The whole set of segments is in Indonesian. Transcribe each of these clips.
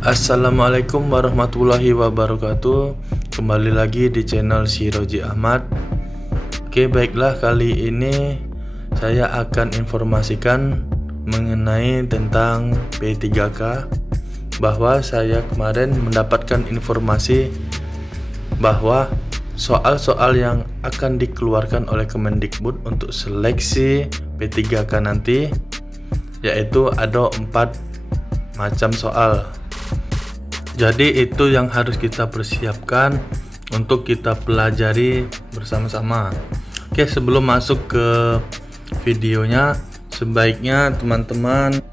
Assalamualaikum warahmatullahi wabarakatuh. Kembali lagi di channel si Roji Ahmad. Oke, baiklah, kali ini saya akan informasikan mengenai tentang P3K, bahwa saya kemarin mendapatkan informasi bahwa soal-soal yang akan dikeluarkan oleh Kemendikbud untuk seleksi P3K nanti, yaitu ada 4 macam soal. Jadi itu yang harus kita persiapkan untuk kita pelajari bersama-sama. Oke, sebelum masuk ke videonya, sebaiknya teman-teman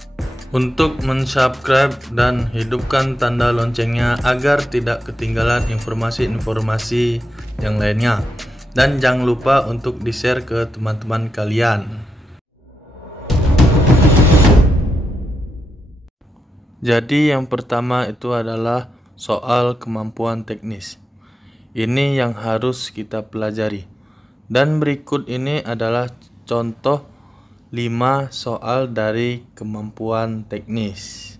untuk mensubscribe dan hidupkan tanda loncengnya agar tidak ketinggalan informasi-informasi yang lainnya. Dan jangan lupa untuk di-share ke teman-teman kalian. Jadi yang pertama itu adalah soal kemampuan teknis. Ini yang harus kita pelajari. Dan berikut ini adalah contoh 5 soal dari kemampuan teknis.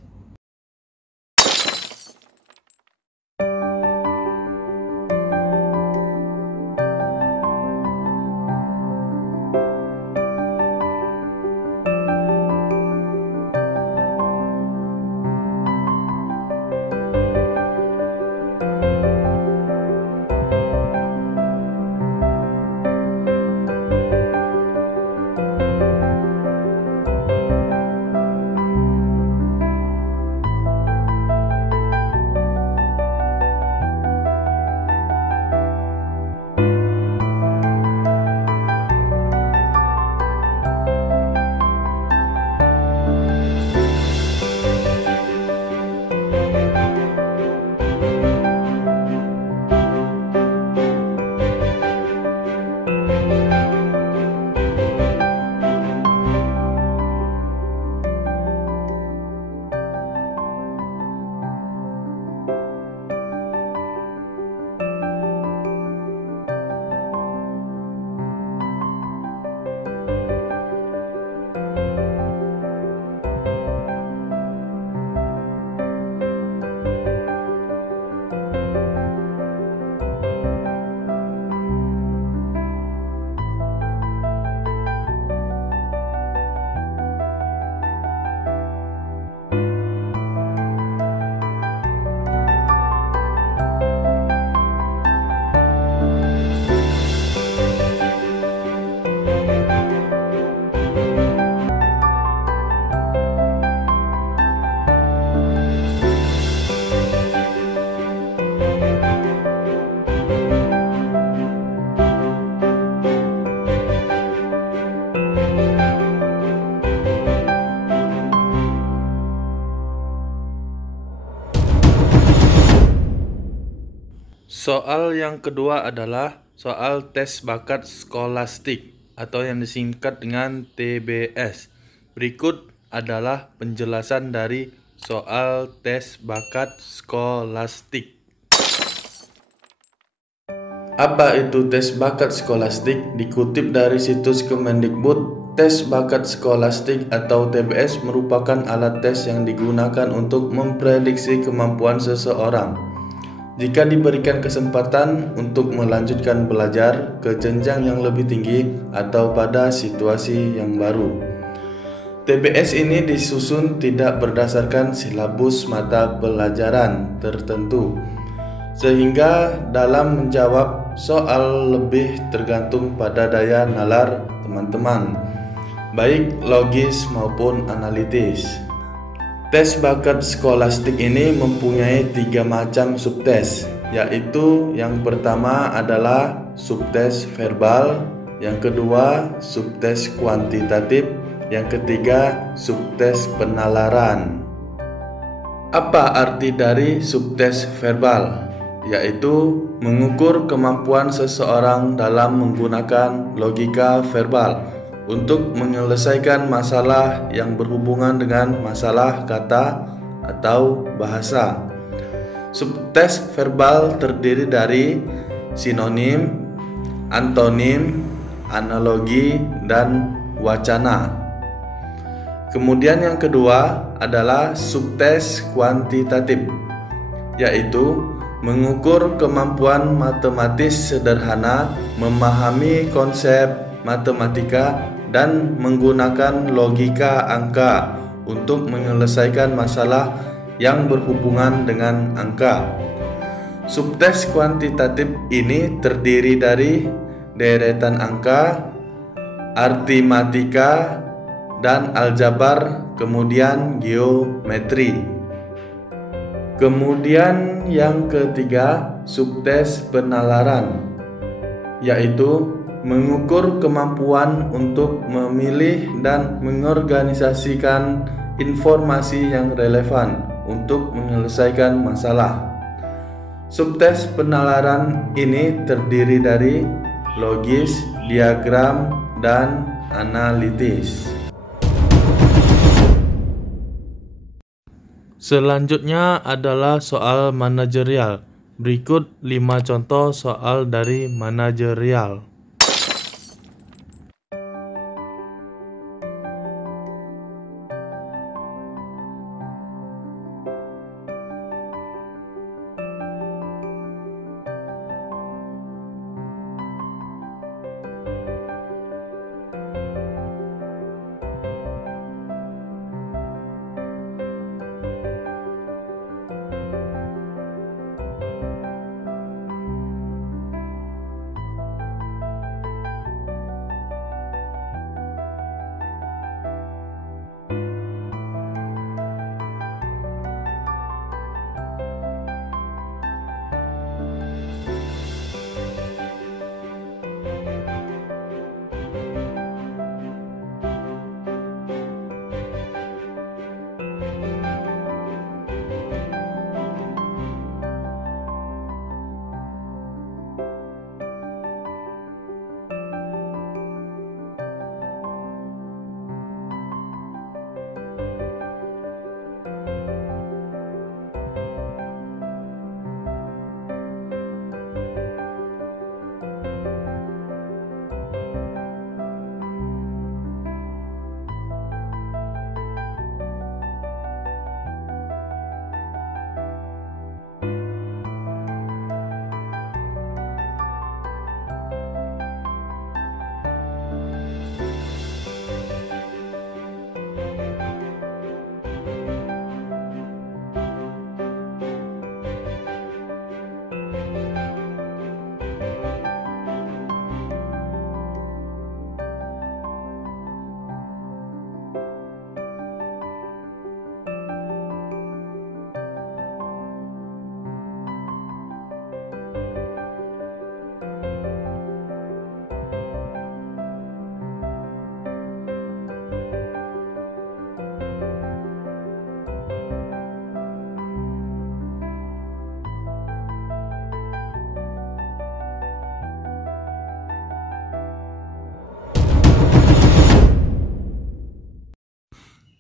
Soal yang kedua adalah soal tes bakat skolastik atau yang disingkat dengan TBS. Berikut adalah penjelasan dari soal tes bakat skolastik. Apa itu tes bakat skolastik? Dikutip dari situs Kemendikbud, tes bakat skolastik atau TBS merupakan alat tes yang digunakan untuk memprediksi kemampuan seseorang jika diberikan kesempatan untuk melanjutkan belajar ke jenjang yang lebih tinggi atau pada situasi yang baru. TBS ini disusun tidak berdasarkan silabus mata pelajaran tertentu, sehingga dalam menjawab soal lebih tergantung pada daya nalar teman-teman, baik logis maupun analitis. Tes bakat skolastik ini mempunyai 3 macam subtes, yaitu yang pertama adalah subtes verbal, yang kedua subtes kuantitatif, yang ketiga subtes penalaran. Apa arti dari subtes verbal? Yaitu mengukur kemampuan seseorang dalam menggunakan logika verbal untuk menyelesaikan masalah yang berhubungan dengan masalah kata atau bahasa. Subtes verbal terdiri dari sinonim, antonim, analogi, dan wacana. Kemudian yang kedua adalah subtes kuantitatif, yaitu mengukur kemampuan matematis sederhana, memahami konsep matematika, dan menggunakan logika angka untuk menyelesaikan masalah yang berhubungan dengan angka. Subtes kuantitatif ini terdiri dari deretan angka, aritmatika, dan aljabar, kemudian geometri. Kemudian yang ketiga, subtes penalaran, yaitu mengukur kemampuan untuk memilih dan mengorganisasikan informasi yang relevan untuk menyelesaikan masalah. Subtes penalaran ini terdiri dari logis, diagram, dan analitis. Selanjutnya adalah soal manajerial. Berikut 5 contoh soal dari manajerial.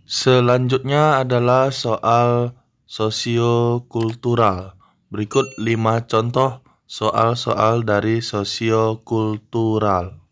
Selanjutnya adalah soal sosiokultural. Berikut 5 contoh soal-soal dari sosiokultural.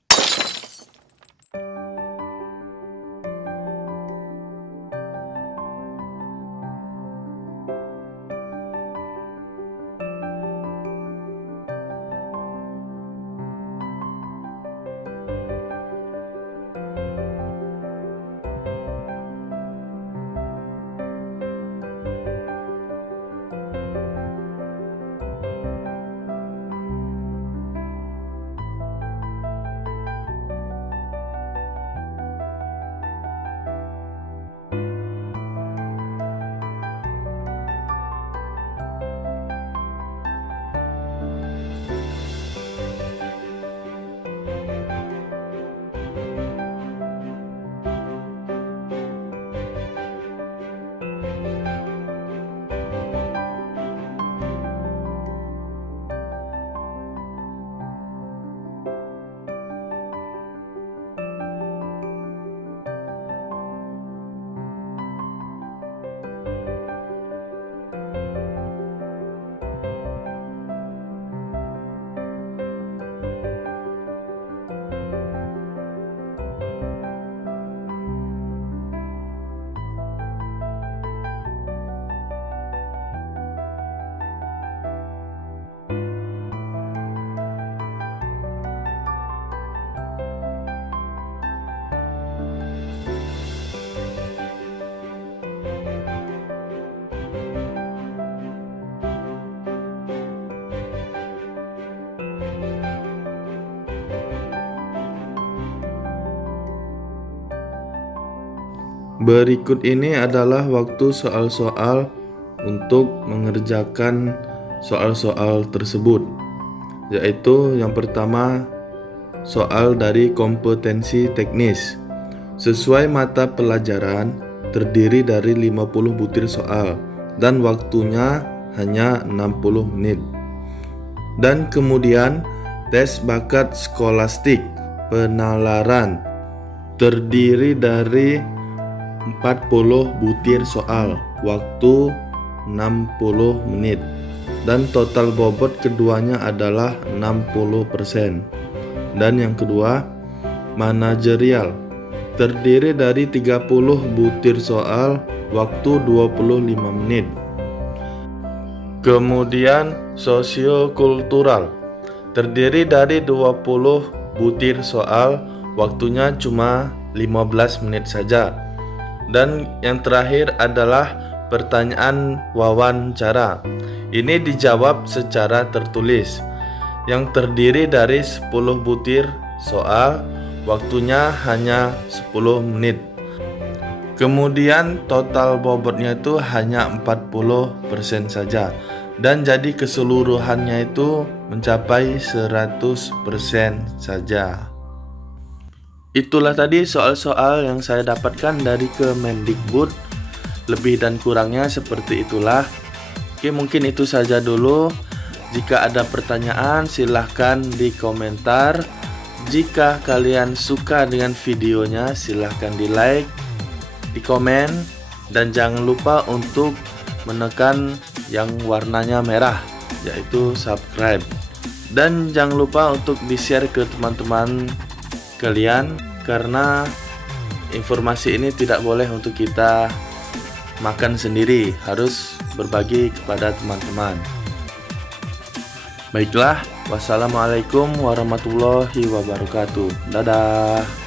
Berikut ini adalah waktu soal-soal untuk mengerjakan soal-soal tersebut, yaitu yang pertama soal dari kompetensi teknis. Sesuai mata pelajaran terdiri dari 50 butir soal dan waktunya hanya 60 menit. Dan kemudian tes bakat skolastik penalaran terdiri dari 40 butir soal, waktu 60 menit, dan total bobot keduanya adalah 60%. Dan yang kedua, manajerial terdiri dari 30 butir soal, waktu 25 menit. Kemudian sosiokultural terdiri dari 20 butir soal, waktunya cuma 15 menit saja. Dan yang terakhir adalah pertanyaan wawancara. Ini dijawab secara tertulis, yang terdiri dari 10 butir soal, waktunya hanya 10 menit. Kemudian total bobotnya itu hanya 40% saja, dan jadi keseluruhannya itu mencapai 100% saja. Itulah tadi soal-soal yang saya dapatkan dari Kemendikbud. Lebih dan kurangnya seperti itulah. Oke, mungkin itu saja dulu. Jika ada pertanyaan silahkan di komentar. Jika kalian suka dengan videonya silahkan di like, di komen, dan jangan lupa untuk menekan yang warnanya merah, yaitu subscribe. Dan jangan lupa untuk di-share ke teman-teman kalian, karena informasi ini tidak boleh untuk kita makan sendiri, harus berbagi kepada teman-teman. Baiklah, wassalamualaikum warahmatullahi wabarakatuh. Dadah.